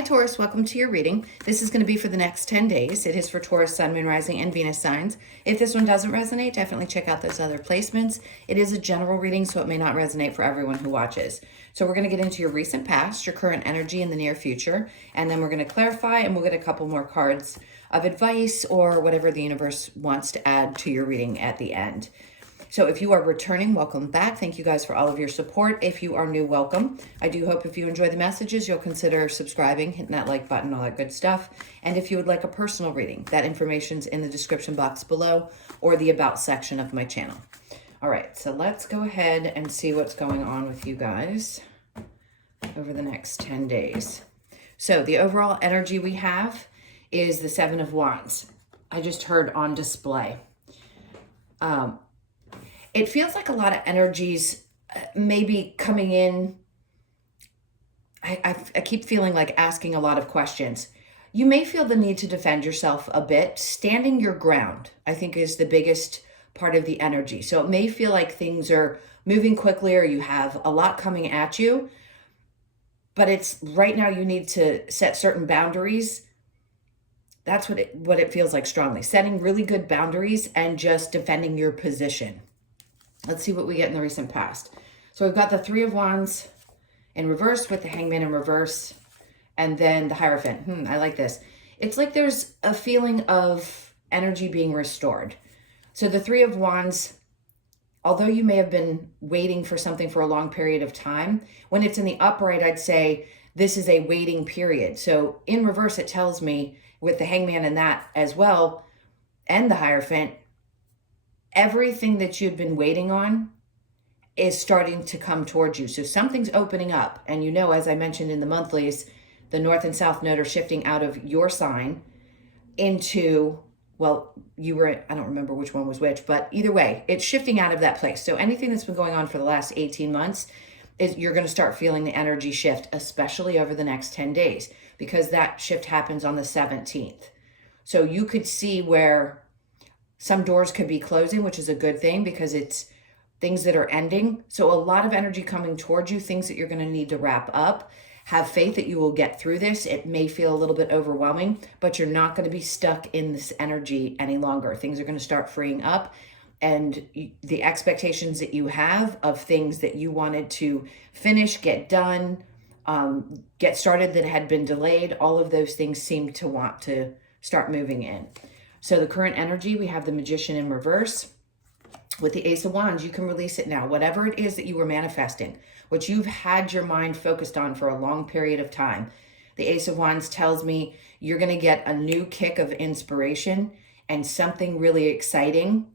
Hi Taurus, welcome to your reading. This is going to be for the next 10 days. It is for Taurus, Sun, Moon, Rising, and Venus signs. If this one doesn't resonate, definitely check out those other placements. It is a general reading, so it may not resonate for everyone who watches. So we're going to get into your recent past, your current energy in the near future, and then we're going to clarify, and we'll get a couple more cards of advice or whatever the universe wants to add to your reading at the end. So if you are returning, welcome back. Thank you guys for all of your support. If you are new, welcome. I do hope if you enjoy the messages, you'll consider subscribing, hitting that like button, all that good stuff. And if you would like a personal reading, that information's in the description box below or the about section of my channel. All right, so let's go ahead and see what's going on with you guys over the next 10 days. So the overall energy we have is the Seven of Wands. I just heard on display. It feels like a lot of energies maybe coming in. I keep feeling like asking a lot of questions. You may feel the need to defend yourself a bit. Standing your ground, I think, is the biggest part of the energy. So it may feel like things are moving quickly or you have a lot coming at you. But it's right now you need to set certain boundaries. That's what it feels like strongly. Setting really good boundaries and just defending your position. Let's see what we get in the recent past. So we've got the Three of Wands in reverse with the Hangman in reverse. And then the Hierophant. I like this. It's like there's a feeling of energy being restored. So the Three of Wands, although you may have been waiting for something for a long period of time, when it's in the upright, I'd say this is a waiting period. So in reverse, it tells me with the Hangman and that as well, and the Hierophant, everything that you've been waiting on is starting to come towards you. So something's opening up. And you know, as I mentioned in the monthlies, the North and South Node are shifting out of your sign into, well, you were, I don't remember which one was which, but either way, it's shifting out of that place. So anything that's been going on for the last 18 months is you're going to start feeling the energy shift, especially over the next 10 days, because that shift happens on the 17th. So you could see where some doors could be closing, which is a good thing because it's things that are ending. So a lot of energy coming towards you, things that you're going to need to wrap up. Have faith that you will get through this. It may feel a little bit overwhelming, but you're not going to be stuck in this energy any longer. Things are going to start freeing up, and the expectations that you have of things that you wanted to finish, get done, get started that had been delayed, all of those things seem to want to start moving in. So the current energy, we have the Magician in reverse. With the Ace of Wands, you can release it now. Whatever it is that you were manifesting, what you've had your mind focused on for a long period of time. The Ace of Wands tells me you're going to get a new kick of inspiration and something really exciting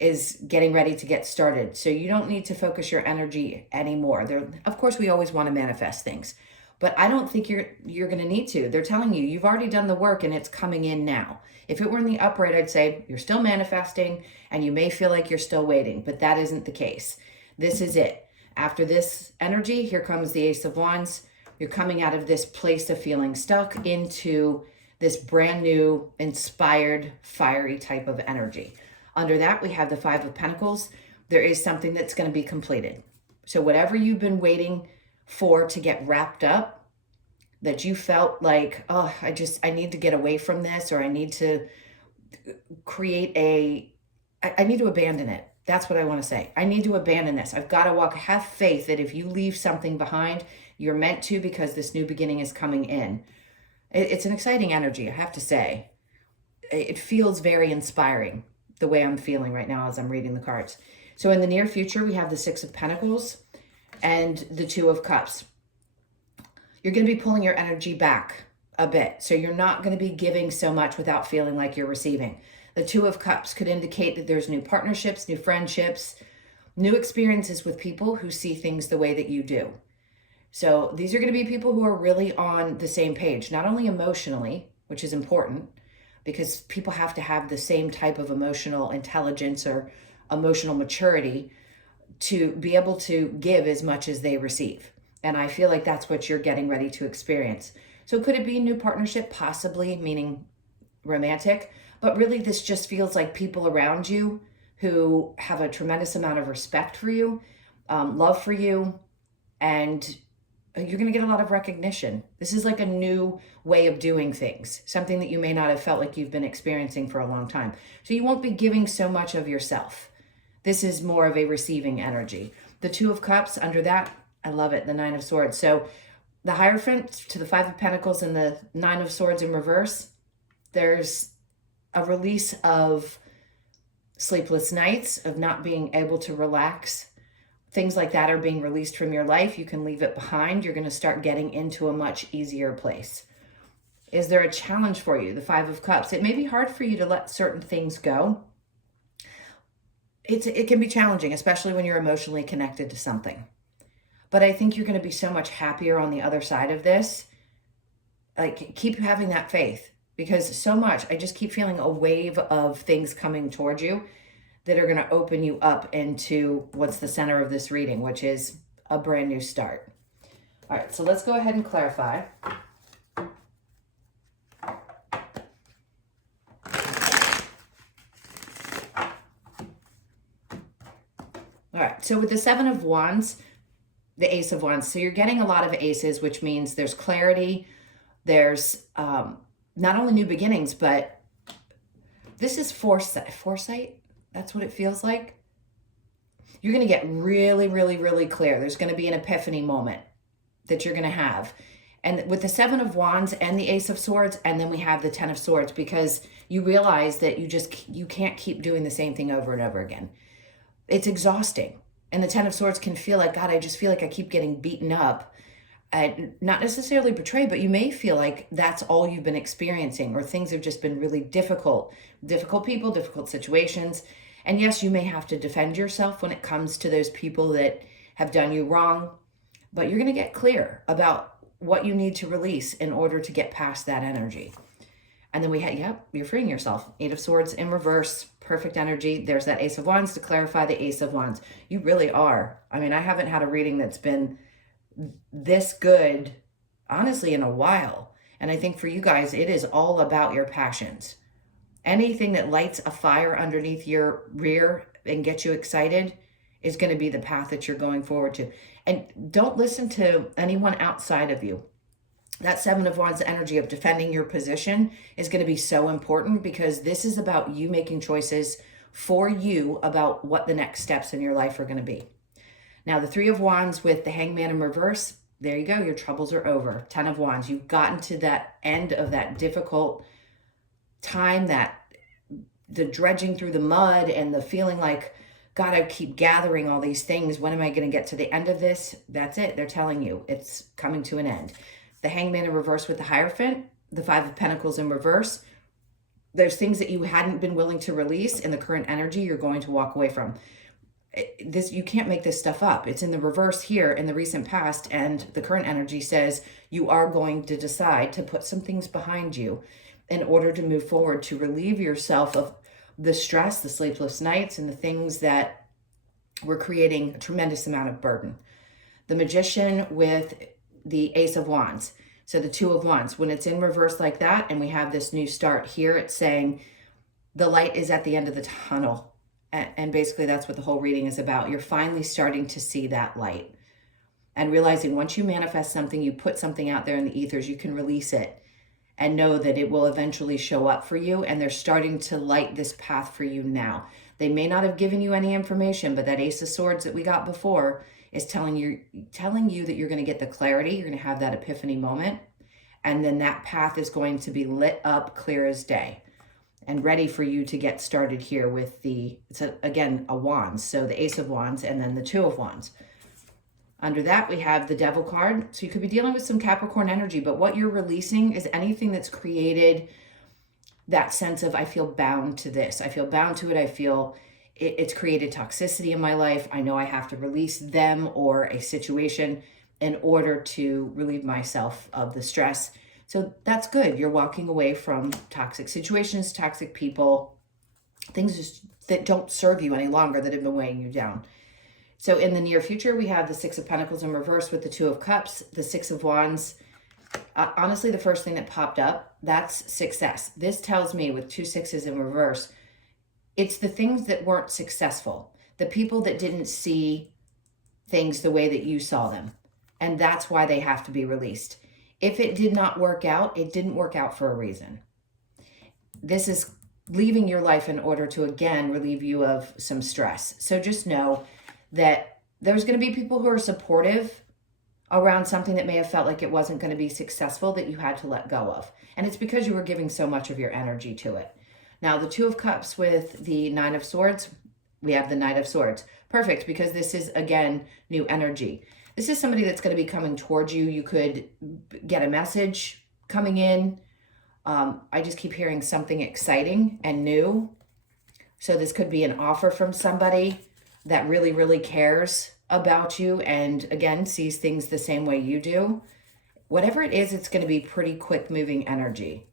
is getting ready to get started. So you don't need to focus your energy anymore. Of course, we always want to manifest things, but I don't think you're going to need to. They're telling you, you've already done the work and it's coming in now. If it were in the upright, I'd say you're still manifesting and you may feel like you're still waiting, but that isn't the case. This is it. After this energy, here comes the Ace of Wands. You're coming out of this place of feeling stuck into this brand new, inspired, fiery type of energy. Under that, we have the Five of Pentacles. There is something that's going to be completed. So whatever you've been waiting for to get wrapped up, that you felt like, oh, I need to get away from this, or I need to create I need to abandon it. That's what I want to say. I need to abandon this. I've got to walk. Have faith that if you leave something behind, you're meant to, because this new beginning is coming in. It's an exciting energy, I have to say. It feels very inspiring, the way I'm feeling right now as I'm reading the cards. So in the near future, we have the Six of Pentacles and the Two of Cups. You're going to be pulling your energy back a bit. So you're not going to be giving so much without feeling like you're receiving. The Two of Cups could indicate that there's new partnerships, new friendships, new experiences with people who see things the way that you do. So these are going to be people who are really on the same page, not only emotionally, which is important, because people have to have the same type of emotional intelligence or emotional maturity to be able to give as much as they receive. And I feel like that's what you're getting ready to experience. So could it be a new partnership? Possibly, meaning romantic. But really, this just feels like people around you who have a tremendous amount of respect for you, love for you, and you're going to get a lot of recognition. This is like a new way of doing things, something that you may not have felt like you've been experiencing for a long time. So you won't be giving so much of yourself. This is more of a receiving energy. The Two of Cups, under that, I love it, the Nine of Swords. So the Hierophant to the Five of Pentacles and the Nine of Swords in reverse, there's a release of sleepless nights, of not being able to relax. Things like that are being released from your life. You can leave it behind. You're going to start getting into a much easier place. Is there a challenge for you? The Five of Cups. It may be hard for you to let certain things go. It can be challenging, especially when you're emotionally connected to something. But I think you're going to be so much happier on the other side of this. Like, keep having that faith, because so much, I just keep feeling a wave of things coming towards you that are going to open you up into what's the center of this reading, which is a brand new start. All right, so let's go ahead and clarify. All right, so with the Seven of Wands, the Ace of Wands, so you're getting a lot of aces, which means there's clarity, there's not only new beginnings, but this is foresight. That's what it feels like. You're going to get really, really, really clear. There's going to be an epiphany moment that you're going to have. And with the Seven of Wands and the Ace of Swords, and then we have the Ten of Swords, because you realize that you can't keep doing the same thing over and over again. It's exhausting. And the Ten of Swords can feel like, God, I just feel like I keep getting beaten up. Not necessarily betrayed, but you may feel like that's all you've been experiencing, or things have just been really difficult. Difficult people, difficult situations. And yes, you may have to defend yourself when it comes to those people that have done you wrong, but you're going to get clear about what you need to release in order to get past that energy. And then we had, yep, you're freeing yourself. Eight of Swords in reverse, perfect energy. There's that Ace of Wands to clarify the Ace of Wands. You really are. I mean, I haven't had a reading that's been this good, honestly, in a while. And I think for you guys, it is all about your passions. Anything that lights a fire underneath your rear and gets you excited is going to be the path that you're going forward to. And don't listen to anyone outside of you. That Seven of Wands energy of defending your position is going to be so important, because this is about you making choices for you about what the next steps in your life are going to be. Now, the Three of Wands with the Hangman in reverse, there you go. Your troubles are over. Ten of Wands. You've gotten to that end of that difficult time, that the dredging through the mud and the feeling like, God, I keep gathering all these things. When am I going to get to the end of this? That's it. They're telling you it's coming to an end. The Hangman in reverse with the Hierophant, the Five of Pentacles in reverse. There's things that you hadn't been willing to release in the current energy you're going to walk away from. You can't make this stuff up. It's in the reverse here in the recent past, and the current energy says you are going to decide to put some things behind you in order to move forward, to relieve yourself of the stress, the sleepless nights, and the things that were creating a tremendous amount of burden. The Magician with the Ace of Wands. So the Two of Wands, when it's in reverse like that, and we have this new start here, it's saying the light is at the end of the tunnel. And basically that's what the whole reading is about. You're finally starting to see that light and realizing once you manifest something, you put something out there in the ethers, you can release it and know that it will eventually show up for you. And they're starting to light this path for you now. They may not have given you any information, but that Ace of Swords that we got before is telling you that you're going to get the clarity. You're going to have that epiphany moment. And then that path is going to be lit up clear as day and ready for you to get started here with again, a Wands. So the Ace of Wands and then the Two of Wands. Under that, we have the Devil card. So you could be dealing with some Capricorn energy, but what you're releasing is anything that's created that sense of, I feel bound to this. I feel bound to it. I feel it's created toxicity in my life. I know I have to release them or a situation in order to relieve myself of the stress. So that's good. You're walking away from toxic situations, toxic people, things just that don't serve you any longer, that have been weighing you down. So in the near future, we have the Six of Pentacles in reverse with the Two of Cups, the Six of Wands. Honestly, the first thing that popped up, that's success. This tells me with two sixes in reverse, it's the things that weren't successful, the people that didn't see things the way that you saw them. And that's why they have to be released. If it did not work out, it didn't work out for a reason. This is leaving your life in order to, again, relieve you of some stress. So just know that there's going to be people who are supportive around something that may have felt like it wasn't going to be successful, that you had to let go of. And it's because you were giving so much of your energy to it. Now, the Two of Cups with the Nine of Swords, we have the Knight of Swords. Perfect, because this is, again, new energy. This is somebody that's going to be coming towards you. You could get a message coming in. I just keep hearing something exciting and new. So this could be an offer from somebody that really, really cares about you and, again, sees things the same way you do. Whatever it is, it's going to be pretty quick moving energy.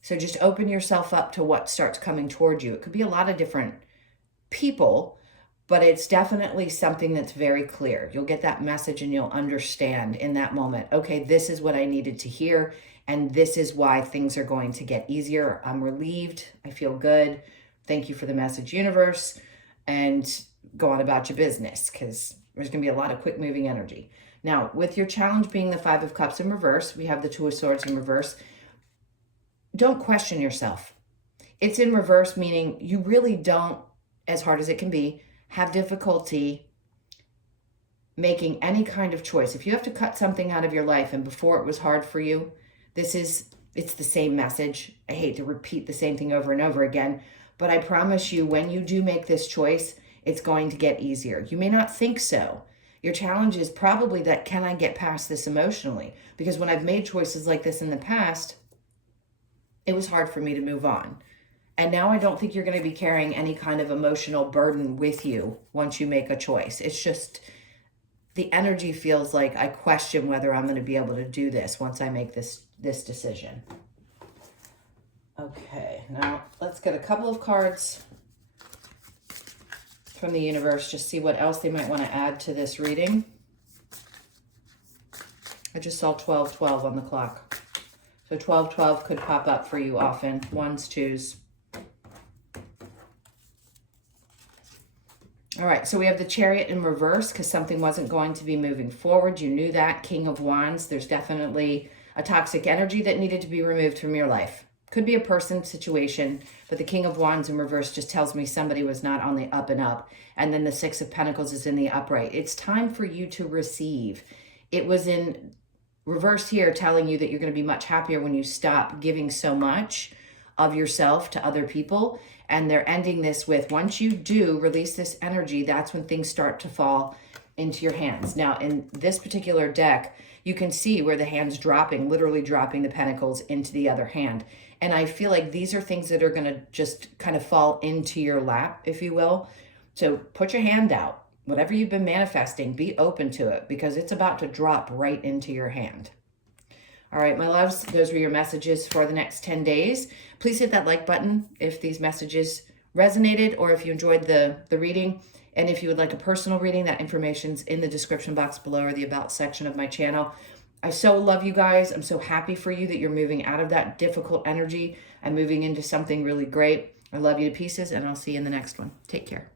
So just open yourself up to what starts coming towards you. It could be a lot of different people, but it's definitely something that's very clear. You'll get that message and you'll understand in that moment, okay, this is what I needed to hear, and this is why things are going to get easier. I'm relieved. I feel good. Thank you for the message, universe, and go on about your business, because there's going to be a lot of quick moving energy. Now, with your challenge being the Five of Cups in reverse, we have the Two of Swords in reverse. Don't question yourself. It's in reverse, meaning you really don't, as hard as it can be, have difficulty making any kind of choice. If you have to cut something out of your life and before it was hard for you, it's the same message. I hate to repeat the same thing over and over again, but I promise you, when you do make this choice, it's going to get easier. You may not think so. Your challenge is probably that, can I get past this emotionally? Because when I've made choices like this in the past, it was hard for me to move on. And now I don't think you're going to be carrying any kind of emotional burden with you once you make a choice. It's just the energy feels like I question whether I'm going to be able to do this once I make this decision. Okay, now let's get a couple of cards from the universe, just see what else they might want to add to this reading. I just saw 12:12 on the clock. So 12:12 could pop up for you often. Ones, twos. All right, so we have the Chariot in reverse because something wasn't going to be moving forward. You knew that. King of Wands. There's definitely a toxic energy that needed to be removed from your life. Could be a person, situation, but the King of Wands in reverse just tells me somebody was not on the up and up. And then the Six of Pentacles is in the upright. It's time for you to receive. It was in reverse here telling you that you're going to be much happier when you stop giving so much of yourself to other people. And they're ending this with, once you do release this energy, that's when things start to fall into your hands. Now, in this particular deck, you can see where the hand's dropping, literally dropping the pentacles into the other hand. And I feel like these are things that are going to just kind of fall into your lap, if you will. So put your hand out. Whatever you've been manifesting, be open to it, because it's about to drop right into your hand. All right, my loves, those were your messages for the next 10 days. Please hit that like button if these messages resonated or if you enjoyed the reading. And if you would like a personal reading, that information's in the description box below or the About section of my channel. I so love you guys. I'm so happy for you that you're moving out of that difficult energy and moving into something really great. I love you to pieces, and I'll see you in the next one. Take care.